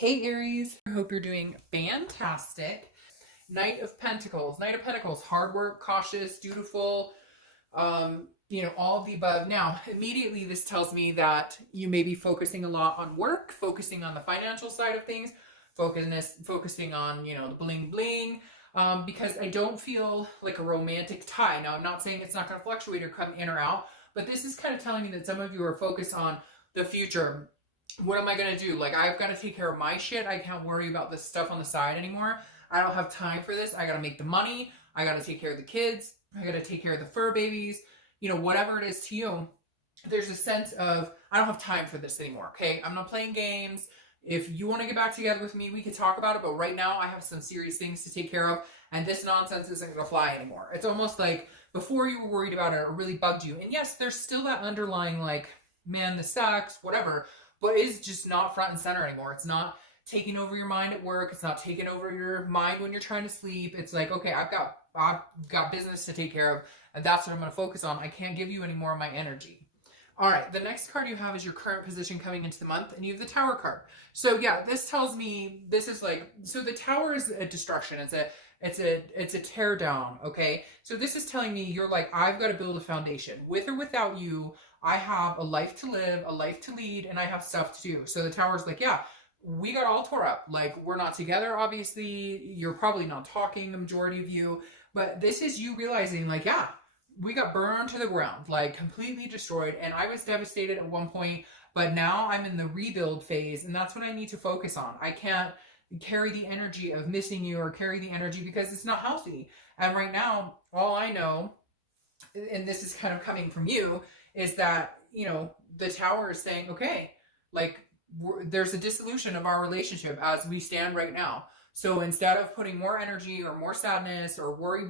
Hey Aries, I hope you're doing fantastic. Knight of Pentacles. Knight of Pentacles, hard work, cautious, dutiful, all of the above. Now, immediately this tells me that you may be focusing a lot on work, focusing on the financial side of things, focusing on, the bling bling, because I don't feel like a romantic tie. Now, I'm not saying it's not going to fluctuate or come in or out, but this is kind of telling me that some of you are focused on the future. What am I going to do? Like, I've got to take care of my shit. I can't worry about this stuff on the side anymore. I don't have time for this. I got to make the money. I got to take care of the kids. I got to take care of the fur babies. Whatever it is to you, there's a sense of, I don't have time for this anymore, okay? I'm not playing games. If you want to get back together with me, we could talk about it. But right now, I have some serious things to take care of. And this nonsense isn't going to fly anymore. It's almost like before you were worried about it, it really bugged you. And yes, there's still that underlying, like, man, this sucks, whatever. But it's just not front and center anymore. It's not taking over your mind at work. It's not taking over your mind when you're trying to sleep. It's like, okay, I've got business to take care of, and that's what I'm going to focus on. I can't give you any more of my energy. All right, the next card you have is your current position coming into the month, and you have the Tower card. So yeah, this tells me this is like, so the Tower is a destruction. It's a tear down, okay? So this is telling me you're like, I've got to build a foundation. With or without you, I have a life to live, a life to lead, and I have stuff to do. So the Tower's like, yeah, we got all tore up. Like, we're not together, obviously. You're probably not talking, the majority of you. But this is you realizing, like, yeah, we got burned to the ground, like completely destroyed. And I was devastated at one point, but now I'm in the rebuild phase, and that's what I need to focus on. I can't carry the energy of missing you or carry the energy because it's not healthy. And right now, all I know, and this is kind of coming from you, is that, the Tower is saying, okay, like, there's a dissolution of our relationship as we stand right now. So instead of putting more energy or more sadness or worry, I'm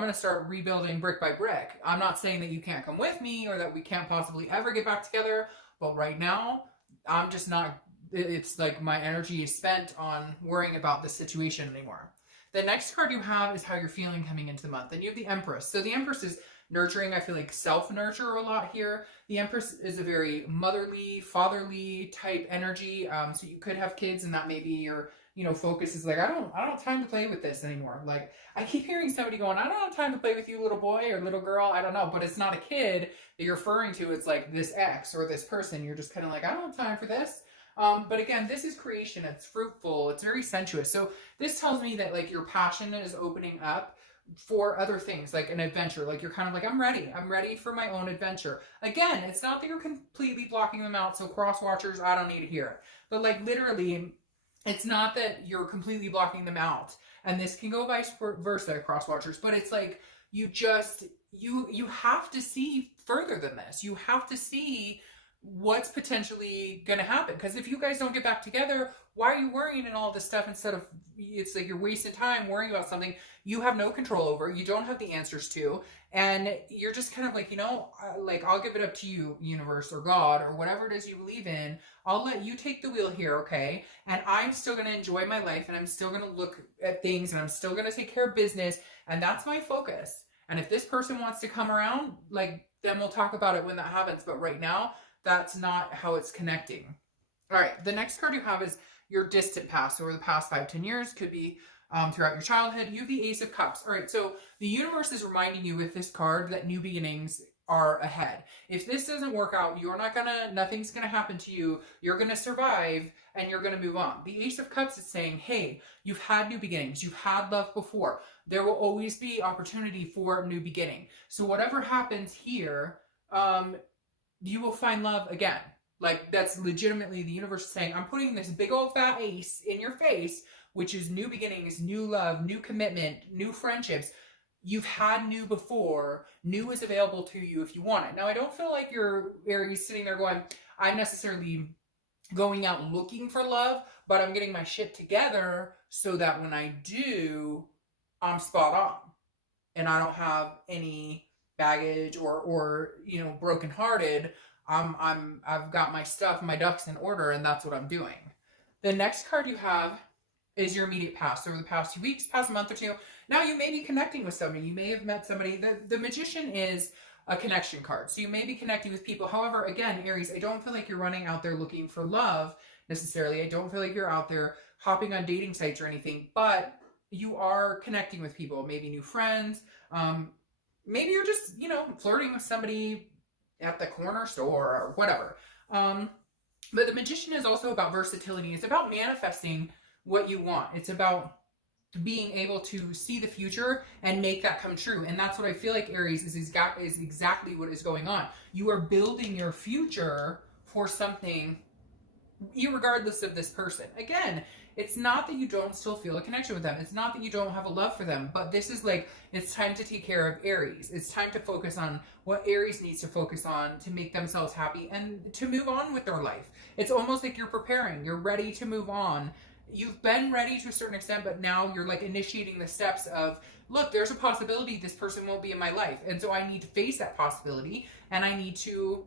going to start rebuilding brick by brick. I'm not saying that you can't come with me or that we can't possibly ever get back together, but right now, I'm just not, it's like my energy is spent on worrying about this situation anymore. The next card you have is how you're feeling coming into the month. And you have the Empress. So the Empress is nurturing. I feel like self-nurture a lot here. The Empress is a very motherly, fatherly type energy. So you could have kids, and that maybe your, focus is like, I don't have time to play with this anymore. Like, I keep hearing somebody going, I don't have time to play with you, little boy or little girl. I don't know. But it's not a kid that you're referring to. It's like this ex or this person. You're just kind of like, I don't have time for this. But again, this is creation. It's fruitful. It's very sensuous. So this tells me that, like, your passion is opening up for other things, like an adventure. Like, you're kind of like, I'm ready for my own adventure. Again, it's not that you're completely blocking them out. So cross watchers, I don't need to hear it. But like, literally, it's not that you're completely blocking them out. And this can go vice versa, cross watchers. But it's like, you have to see further than this. You have to see what's potentially going to happen. Because if you guys don't get back together, why are you worrying and all this stuff instead of, it's like you're wasting time worrying about something you have no control over, you don't have the answers to, and you're just kind of like, like, I'll give it up to you, universe or God or whatever it is you believe in. I'll let you take the wheel here, okay? And I'm still going to enjoy my life, and I'm still going to look at things, and I'm still going to take care of business, and that's my focus. And if this person wants to come around, like, then we'll talk about it when that happens. But right now, that's not how it's connecting. All right, the next card you have is your distant past, over the past 5-10 years, could be throughout your childhood. You have the Ace of Cups. All right, so the universe is reminding you with this card that new beginnings are ahead. If this doesn't work out, nothing's gonna happen to you. You're gonna survive, and you're gonna move on. The Ace of Cups is saying, hey, you've had new beginnings. You've had love before. There will always be opportunity for a new beginning. So whatever happens here, you will find love again. Like, that's legitimately the universe saying, I'm putting this big old fat ace in your face, which is new beginnings, new love, new commitment, new friendships. You've had new before. New is available to you if you want it. Now, I don't feel like you're Aries sitting there going, I'm necessarily going out looking for love, but I'm getting my shit together so that when I do, I'm spot on. And I don't have any baggage or brokenhearted. I've got my stuff, my ducks in order, and that's what I'm doing. The next card you have is your immediate past. Over the past 2 weeks, past month or two. Now you may be connecting with somebody. You may have met somebody. The Magician is a connection card. So you may be connecting with people. However, again, Aries, I don't feel like you're running out there looking for love necessarily. I don't feel like you're out there hopping on dating sites or anything, but you are connecting with people, maybe new friends. Maybe you're just, flirting with somebody at the corner store or whatever. But the Magician is also about versatility. It's about manifesting what you want. It's about being able to see the future and make that come true. And that's what I feel like, Aries, is exactly what is going on. You are building your future for something, irregardless of this person. Again, it's not that you don't still feel a connection with them. It's not that you don't have a love for them. But this is like, it's time to take care of Aries. It's time to focus on what Aries needs to focus on to make themselves happy and to move on with their life. It's almost like you're preparing. You're ready to move on. You've been ready to a certain extent, but now you're like initiating the steps of, look, there's a possibility this person won't be in my life. And so I need to face that possibility, and I need to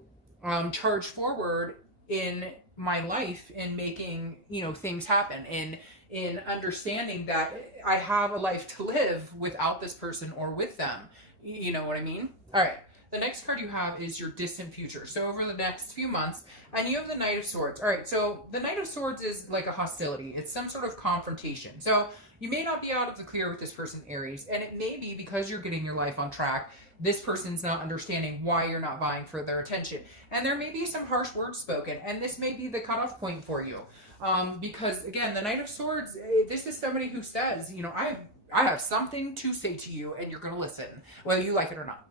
charge forward in my life in making, things happen, in understanding that I have a life to live without this person or with them. You know what I mean? All right. The next card you have is your distant future. So over the next few months, and you have the Knight of Swords. All right, so the Knight of Swords is like a hostility. It's some sort of confrontation. So you may not be out of the clear with this person, Aries, and it may be because you're getting your life on track, this person's not understanding why you're not vying for their attention. And there may be some harsh words spoken, and this may be the cutoff point for you. Because, again, the Knight of Swords, this is somebody who says, I have something to say to you, and you're going to listen, whether you like it or not.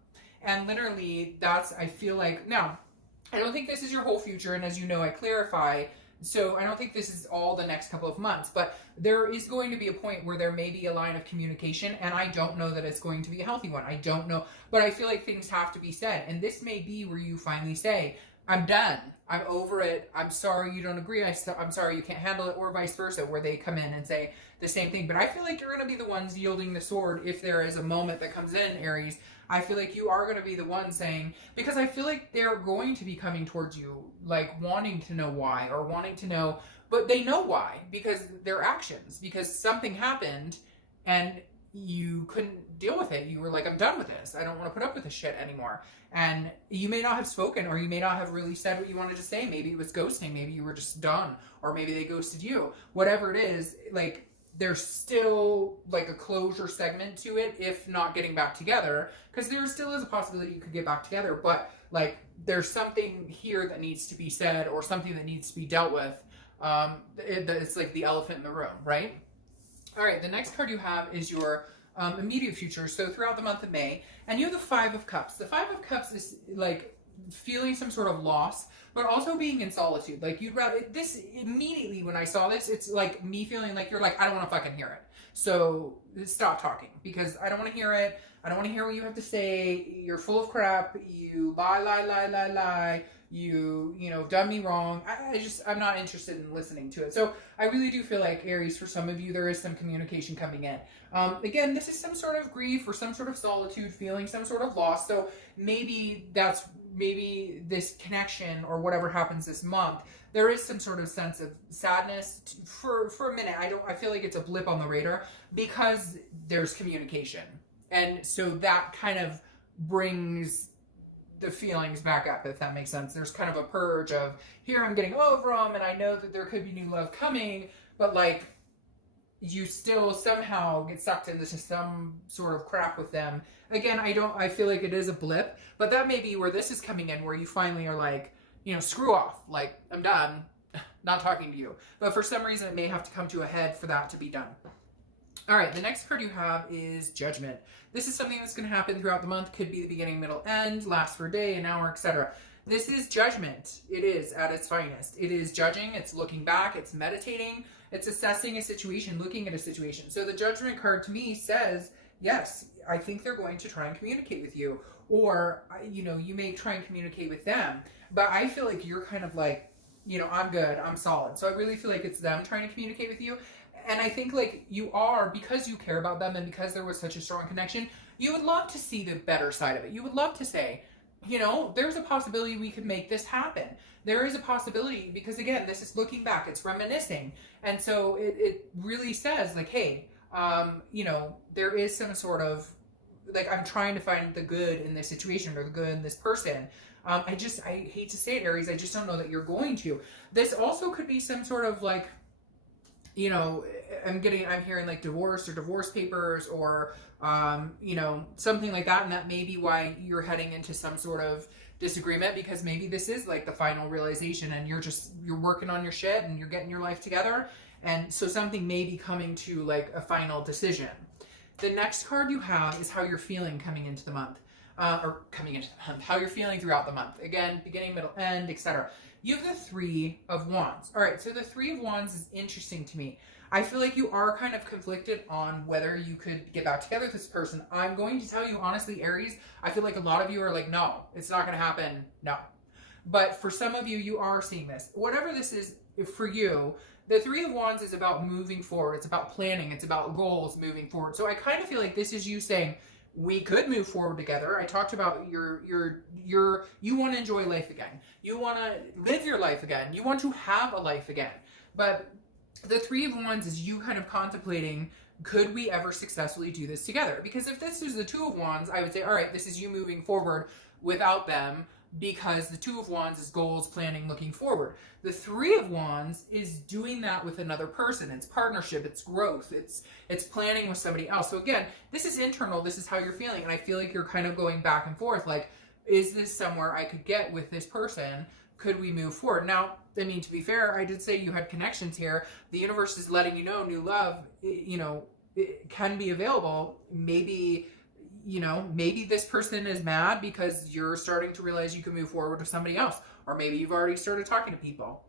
And literally, I feel like, now, I don't think this is your whole future, and as you know, I clarify, so I don't think this is all the next couple of months, but there is going to be a point where there may be a line of communication, and I don't know that it's going to be a healthy one. I don't know, but I feel like things have to be said, and this may be where you finally say, I'm done. I'm over it. I'm sorry you don't agree. I'm sorry you can't handle it, or vice versa, where they come in and say the same thing. But I feel like you're going to be the ones yielding the sword if there is a moment that comes in, Aries. I feel like you are going to be the one saying, because I feel like they're going to be coming towards you, like wanting to know why, or wanting to know, but they know why, because their actions, because something happened and you couldn't deal with it. You were like, I'm done with this. I don't want to put up with this shit anymore. And you may not have spoken, or you may not have really said what you wanted to say. Maybe it was ghosting. Maybe you were just done, or maybe they ghosted you. Whatever it is, like, there's still like a closure segment to it, if not getting back together, because there still is a possibility you could get back together, but like there's something here that needs to be said, or something that needs to be dealt with. It's like the elephant in the room, right? All right, the next card you have is your immediate future. So throughout the month of May, and you have the Five of Cups. The Five of Cups is like feeling some sort of loss, but also being in solitude. Like, you'd rather, this immediately when I saw this, it's like me feeling like you're like, I don't want to fucking hear it. So stop talking, because I don't want to hear it. I don't want to hear what you have to say. You're full of crap. You lie. You done me wrong. I'm not interested in listening to it. So I really do feel like, Aries, for some of you, there is some communication coming in. Again, this is some sort of grief or some sort of solitude, feeling some sort of loss. So maybe this connection or whatever happens this month, there is some sort of sense of sadness for a minute. I feel like it's a blip on the radar, because there's communication. And so that kind of brings the feelings back up, if that makes sense. There's kind of a purge of, here I'm getting over them, and I know that there could be new love coming, but like, you still somehow get sucked into some sort of crap with them. Again, I feel like it is a blip, but that may be where this is coming in, where you finally are like, screw off, like, I'm done, not talking to you. But for some reason, it may have to come to a head for that to be done. All right, the next card you have is Judgment. This is something that's going to happen throughout the month. Could be the beginning, middle, end, last for a day, an hour, etc. This is judgment. It is at its finest. It is judging. It's looking back. It's meditating. It's assessing a situation, looking at a situation. So the Judgment card to me says, yes, I think they're going to try and communicate with you. Or, you may try and communicate with them. But I feel like you're kind of like, I'm good. I'm solid. So I really feel like it's them trying to communicate with you. And I think, like, you are, because you care about them and because there was such a strong connection, you would love to see the better side of it. You would love to say, there's a possibility we could make this happen. There is a possibility, because, again, this is looking back. It's reminiscing. And so it really says, like, hey, there is some sort of like I'm trying to find the good in this situation or the good in this person. I hate to say it, Aries, I just don't know that you're going to. This also could be some sort of like, you know, I'm hearing like divorce or divorce papers or, you know, something like that. And that may be why you're heading into some sort of disagreement, because maybe this is like the final realization and you're working on your shit and you're getting your life together. And so something may be coming to like a final decision. The next card you have is how you're feeling coming into the month. How you're feeling throughout the month. Again, beginning, middle, end, etc. You have the Three of Wands. All right, so the Three of Wands is interesting to me. I feel like you are kind of conflicted on whether you could get back together with this person. I'm going to tell you honestly, Aries, I feel like a lot of you are like, no, it's not going to happen. No. But for some of you, you are seeing this. Whatever this is for you, the Three of Wands is about moving forward. It's about planning. It's about goals moving forward. So I kind of feel like this is you saying, we could move forward together. I talked about you want to enjoy life again. You want to live your life again. You want to have a life again. But the Three of Wands is you kind of contemplating, could we ever successfully do this together? Because if this is the Two of Wands, I would say, all right, this is you moving forward without them, because the Two of Wands is goals, planning, looking forward. The Three of Wands is doing that with another person. It's partnership, it's growth, it's planning with somebody else. So again, this is internal, this is how you're feeling. And I feel like you're kind of going back and forth, like, is this somewhere I could get with this person? Could we move forward? Now, I mean, to be fair, I did say you had connections here. The universe is letting you know new love, you know, it can be available. Maybe, you know, maybe this person is mad because you're starting to realize you can move forward with somebody else. Or maybe you've already started talking to people.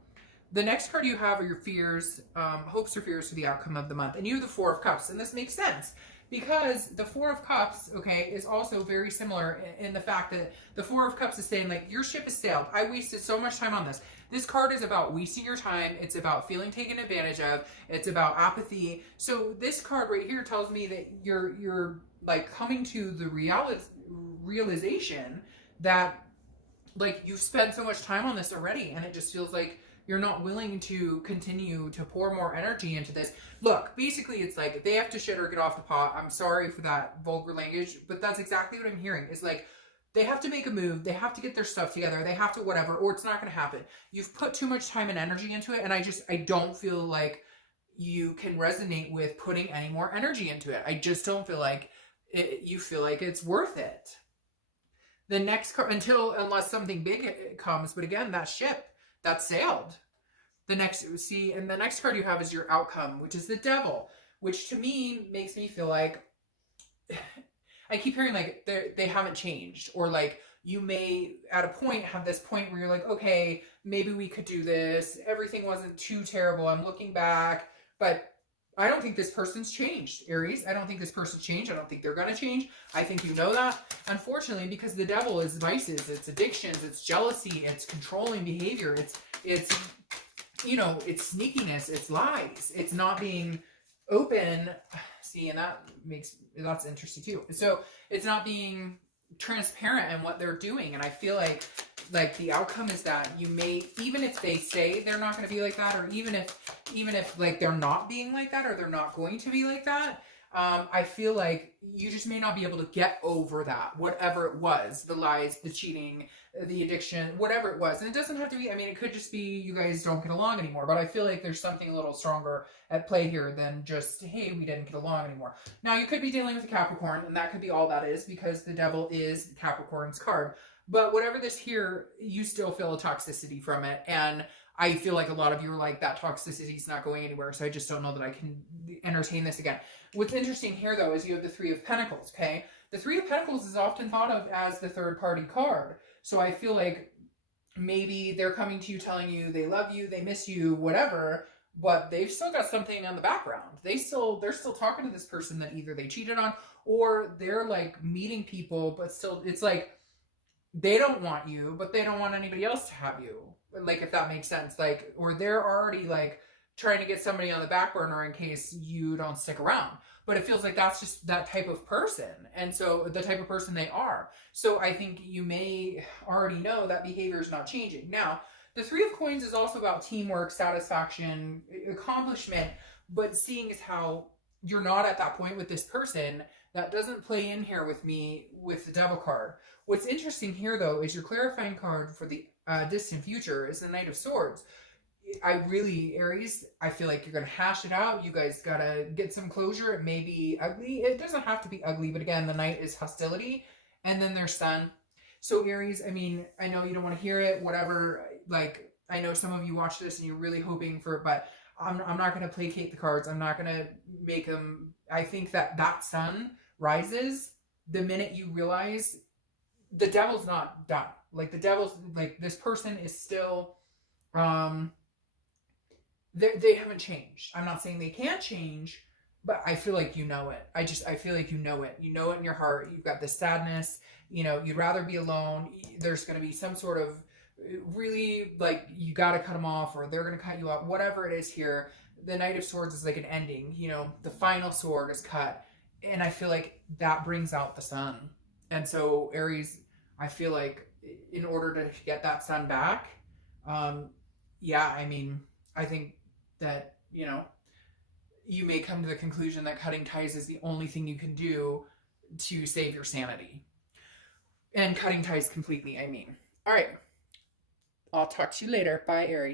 The next card you have are your fears, hopes or fears for the outcome of the month. And you have the Four of Cups. And this makes sense because the Four of Cups, okay, is also very similar in the fact that the Four of Cups is saying, like, your ship has sailed. I wasted so much time on this. This card is about wasting your time. It's about feeling taken advantage of. It's about apathy. So this card right here tells me that you're like coming to the realization that, like, you've spent so much time on this already, and it just feels like you're not willing to continue to pour more energy into this. Look, basically it's like they have to shit or get off the pot. I'm sorry for that vulgar language, but that's exactly what I'm hearing. Is like they have to make a move, they have to get their stuff together, they have to whatever, or it's not going to happen. You've put too much time and energy into it, and I don't feel like you can resonate with putting any more energy into it. I just don't feel like you feel like it's worth it. The next card, unless something big comes, but again, that ship, that sailed. The next card you have is your outcome, which is the Devil, which to me makes me feel like, I keep hearing like they haven't changed, or like you may at a point have this point where you're like, okay, maybe we could do this. Everything wasn't too terrible. I'm looking back, but I don't think this person's changed, Aries. I don't think this person's changed. I don't think they're going to change. I think you know that, unfortunately, because the Devil is vices, it's addictions, it's jealousy, it's controlling behavior, it's you know, it's sneakiness, it's lies, it's not being open. See, and that's interesting too. So it's not being transparent in what they're doing. And I feel like the outcome is that you may, even if they say they're not going to be like that, or even if like they're not being like that, or they're not going to be like that, I feel like you just may not be able to get over that, whatever it was, the lies, the cheating, the addiction, whatever it was. And it doesn't have to be, I mean, it could just be you guys don't get along anymore, but I feel like there's something a little stronger at play here than just, hey, we didn't get along anymore. Now, you could be dealing with a Capricorn, and that could be all that is, because the Devil is Capricorn's card. But whatever this here, you still feel a toxicity from it. And I feel like a lot of you are like, that toxicity is not going anywhere, so I just don't know that I can entertain this again. What's interesting here, though, is you have the Three of Pentacles, okay? The Three of Pentacles is often thought of as the third-party card. So I feel like maybe they're coming to you telling you they love you, they miss you, whatever, but they've still got something on the background. They're still talking to this person that either they cheated on, or they're, like, meeting people, but still, it's like, they don't want you, but they don't want anybody else to have you. Like, if that makes sense. Like, or they're already, like, trying to get somebody on the back burner in case you don't stick around. But it feels like that's just that type of person. And so the type of person they are. So I think you may already know that behavior is not changing. Now, the Three of Coins is also about teamwork, satisfaction, accomplishment, but seeing as how you're not at that point with this person. That doesn't play in here with me with the Devil card. What's interesting here, though, is your clarifying card for the distant future is the Knight of Swords. Aries, I feel like you're going to hash it out. You guys got to get some closure. It may be ugly. It doesn't have to be ugly, but again, the Knight is hostility. And then there's Sun. So Aries, I mean, I know you don't want to hear it, whatever. Like, I know some of you watch this and you're really hoping for it, but I'm not going to placate the cards. I'm not going to make them. I think that Sun rises the minute you realize the Devil's not done. Like, the Devil's, like, this person is still, they haven't changed. I'm not saying they can't change, but I feel like you know it. I feel like you know it. You know it in your heart. You've got this sadness. You know, you'd rather be alone. There's going to be some sort of really, like, you got to cut them off, or they're going to cut you off. Whatever it is here, the Knight of Swords is like an ending. You know, the final sword is cut. And I feel like that brings out the Sun. And so Aries, I feel like in order to get that Sun back, yeah, I mean, I think that, you know, you may come to the conclusion that cutting ties is the only thing you can do to save your sanity. And cutting ties completely, I mean. All right. I'll talk to you later. Bye, Aries.